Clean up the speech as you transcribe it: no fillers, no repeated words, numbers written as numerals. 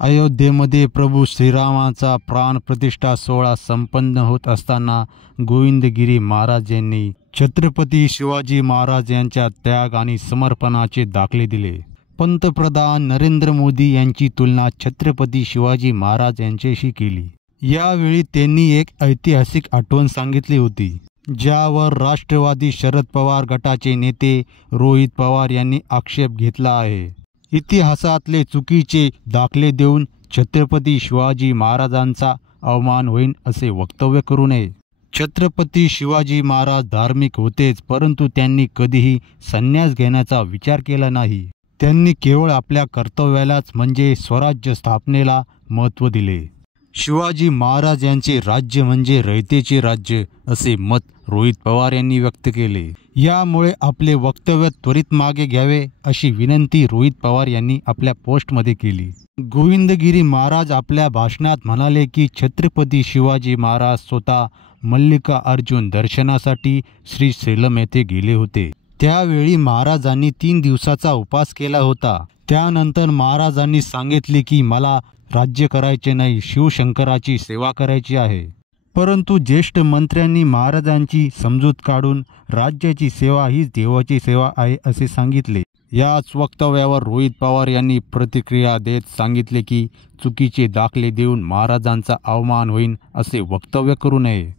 अयोध्येमध्ये प्रभू श्रीरामाचा प्राणप्रतिष्ठा सोहळा संपन्न होत असताना गोविंदगिरी महाराज यांनी छत्रपती शिवाजी महाराज यांच्या त्याग आणि समर्पणाचे दाखले दिले. पंतप्रधान नरेंद्र मोदी यांची तुलना छत्रपती शिवाजी महाराज यांच्याशी केली. यावेळी त्यांनी एक ऐतिहासिक आठवण सांगितली होती, ज्यावर राष्ट्रवादी शरद पवार गटाचे नेते रोहित पवार यांनी आक्षेप घेतला आहे. इतिहासातले चुकीचे दाखले देऊन छत्रपती शिवाजी महाराजांचा अवमान होईल असे वक्तव्य करू नये. छत्रपती शिवाजी महाराज धार्मिक होतेच, परंतु त्यांनी कधीही संन्यास घेण्याचा विचार केला नाही. त्यांनी केवळ आपल्या कर्तव्यालाच म्हणजे स्वराज्य स्थापनेला महत्त्व दिले. शिवाजी महाराज यांचे राज्य म्हणजे रयतेचे राज्य असे मत रोहित पवार यांनी व्यक्त केले. यामुळे आपले वक्तव्य त्वरित मागे घ्यावे अशी विनंती रोहित पवार यांनी आपल्या पोस्टमध्ये केली. गोविंदगिरी महाराज आपल्या भाषणात म्हणाले की छत्रपती शिवाजी महाराज स्वतः मल्लिकार्जुन दर्शनासाठी श्री सेलम येथे गेले होते. त्यावेळी महाराजांनी 3 दिवसाचा उपवास केला होता. त्यानंतर महाराजांनी सांगितले की मला राज्य करायचे नाही, शिवशंकराची सेवा करायची आहे. परंतु ज्येष्ठ मंत्र्यांनी महाराजांची समजूत काढून राज्याची सेवा हीच देवाची सेवा आहे असे सांगितले. याच वक्तव्यावर रोहित पवार यांनी प्रतिक्रिया देत सांगितले की चुकीचे दाखले देऊन महाराजांचा अवमान होईल असे वक्तव्य करू नये.